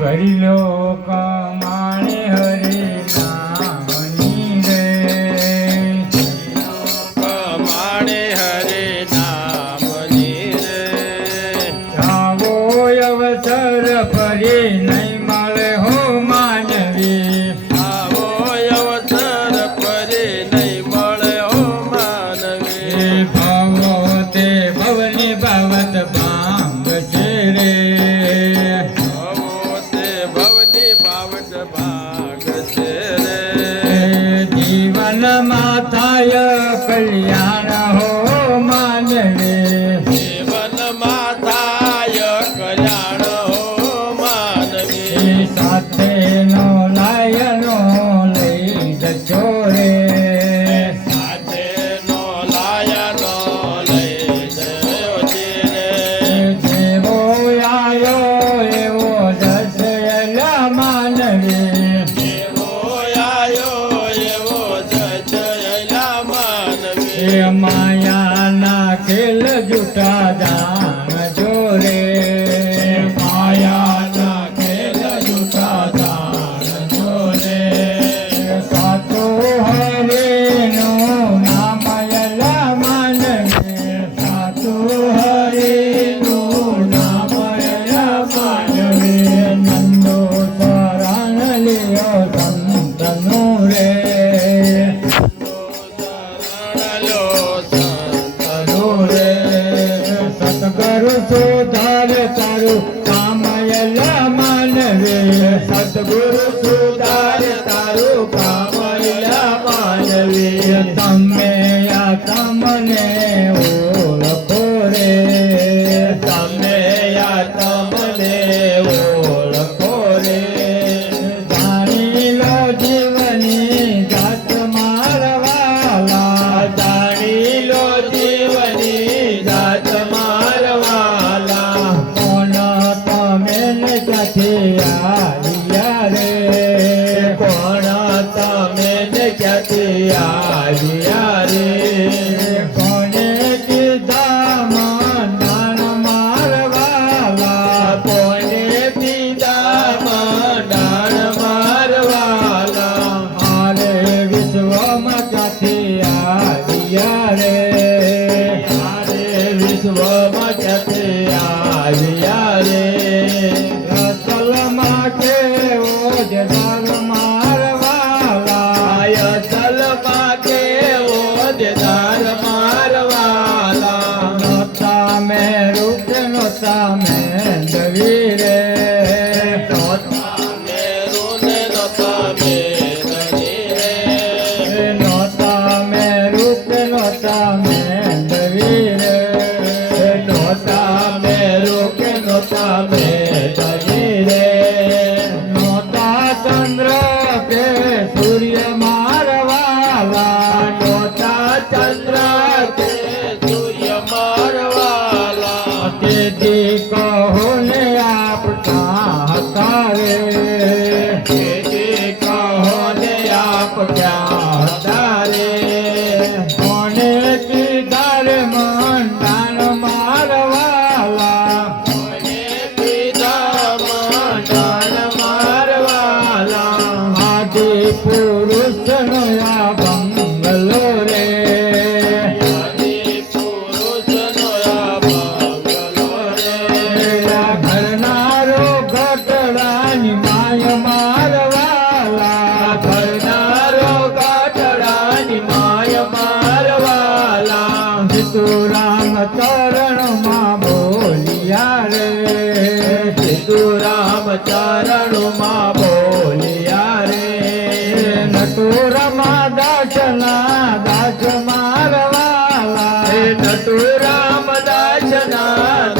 કરીલો કમાણે હરે નામની રે કમાણે હરે નામની રે આવો અવસર ફરી નહીં મળે હો માનવી આવો અવસર ફરી નહીં મળે હો માનવી ભાવો તે ભવની બાબત ભાંગ છે રે ભાગ છે રે જીવનમાં થાય કલ્યાણ હો માનવે જીવનમાં થાય કલ્યાણ હો માનવી સાથે નો લાયનો લઈ જજો રે સાથે નો લાયનો લઈ જયો છે રે જેવો આયો એવો દસયલા માનવે માયાના ખેલ જૂઠા જાણ જોરે માયાના ખેલ જૂઠા જાણ જોરે સાતો હરેનું નામ યલા માનવે સાતો હરેનું નામ યલા માનવે નંદો શરણ લ્યો સંતનું રે સતગુરુ સુધાર તારું કામયલા માનવે સતગુરુ સુધાર તારું કામયલા માનવે તમે આ તમને ઓળખો રે તમે આ તમને ઓળખો રે જાણી લો જીવની જાત મારવાલા જાણી લો જીવની જાત ક્યાંથી આવ્યા રે કોણ તમે ક્યાંથી આવ્યા રે કોને કીધા મંડાણ મારવાલા કોને કીધા મંડાણ મારવાલા મારે વિશ્વમાં ક્યાંથી આવ્યા રે મારે વિશ્વમાં ક્યાંથી આવ્યા રે સૂર્ય મારવાલા નોતા ચંદ્ર કે સૂર્ય મારવાલા તેથી કહો ને આપતા હતા રે તેથી કહો ને આપ ક્યાં હતા રે કોને કીધા રે મંડાણ મારવાલા કોને કીધા મંડાણ મારવાલા આદિ પુરુષ નો આ બંગલો રે આદિ પુરુષ નો આ બંગલો રે ઘરનારો ઘટડાની માય મારવાલા ઘરનારો ઘટડાની માય મારવાલા સીતુરામ ચરણમાં બોલિયા રે સીતુરામ ચરણમાં બોલિયા રે નટુરામા દાસના દાસ મારવાલા નટુરામ દાસના